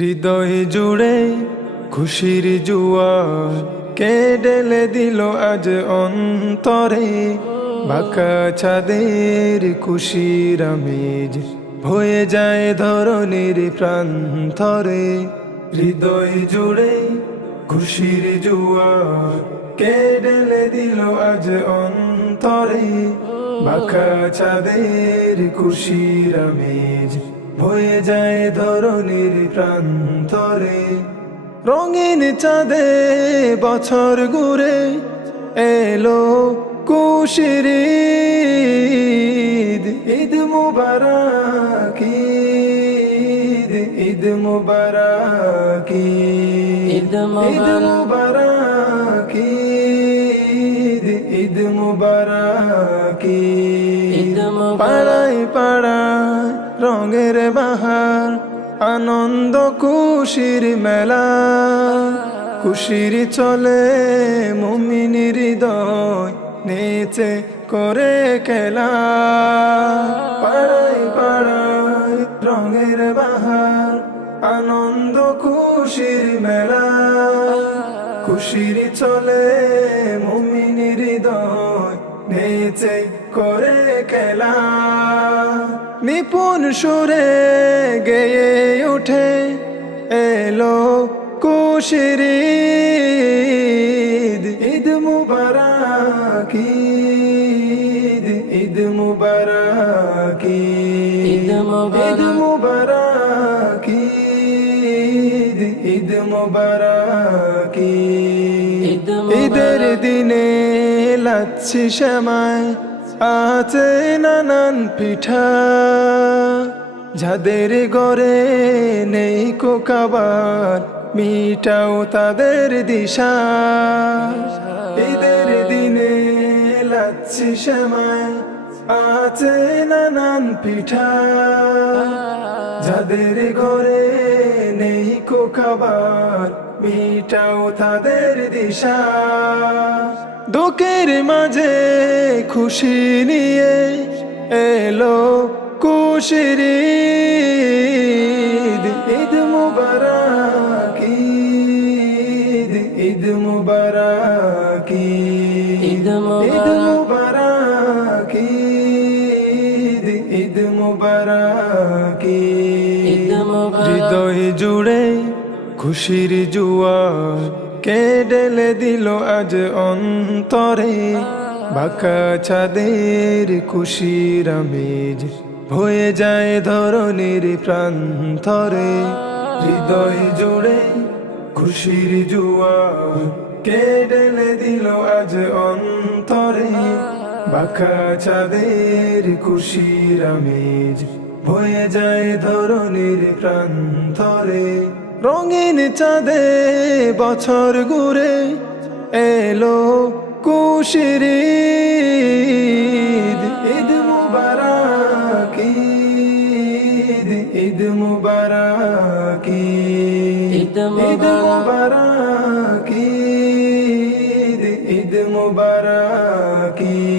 হৃদয় জুড়ে খুশির জুয়ার কে ঢেলে দিল আজ অন্তরে, বাঁকা ছাদের খুশির আমেজ হয়ে যায় ধরনের প্রান্তরে। হৃদয় জুড়ে খুশির জুয়ার কে ঢেলে দিল আজ অন্তরে, বাঁকা ছাদের খুশির আমেজ হয়ে যায় ধরনের প্রান্তরে। রঙিন চাঁদে বছর ঘুরে এলো খুশির ঈদ, ঈদ মুবারক ঈদ, ঈদ মুবারক ঈদ, ঈদ মুবারক ঈদ, ঈদ মুবারক ঈদ। পাড়ায় পাড়ায় রঙের বাহার, আনন্দ খুশির মেলা, খুশির চলে মুমিনের হৃদয় নেচে করে খেলা। পাড়ায় পাড়ায় রঙের বাহার, আনন্দ খুশির মেলা, খুশির চলে মুমিনের হৃদয় নেচে করে খেলা। নিপুণ সুরে গেয়ে উঠে এলো খুশির ঈদ, ঈদ মুবারক ঈদ, ঈদ মুবারক ঈদ, ঈদ মুবারক ঈদ, ঈদ মুবারক ঈদ। ঈদের দিনে লাচ্ছি সেমাই আছে নানান পিঠা, যাদের ঘরে নেই কো খাবার মিটাও তাদের দিশা। ঈদের দিনে লাচ্ছি সেমাই আছে নানান পিঠা, যাদের ঘরে নেই কো খাবার মিটাও তাদের দিশা। দুঃখের মাঝে খুশি নিয়ে এলো খুশির ঈদ, ঈদ মুবারক ঈদ, ঈদ মুবারক ঈদ, ঈদ মুবারক ঈদ, ঈদ মুবারক ঈদ। হৃদয় জুড়ে খুশির জুয়ার কে ঢেলে দিল আজ অন্তরে, বাঁকা ছাদের খুশির আমেজ হয়ে যায় ধরনের প্রান্তরে। হৃদয় জুড়ে খুশির জুয়ার কে ঢেলে দিল আজ অন্তরে, বাঁকা ছাদের খুশির আমেজ হয়ে যায় ধরনের প্রান্তরে। রঙিন চাঁদে বছর ঘুরে এলো খুশির ঈদ, ঈদ মুবারক ঈদ, ঈদ মুবারক ঈদ, ঈদ মুবারক ঈদ, ঈদ মুবারক ঈদ।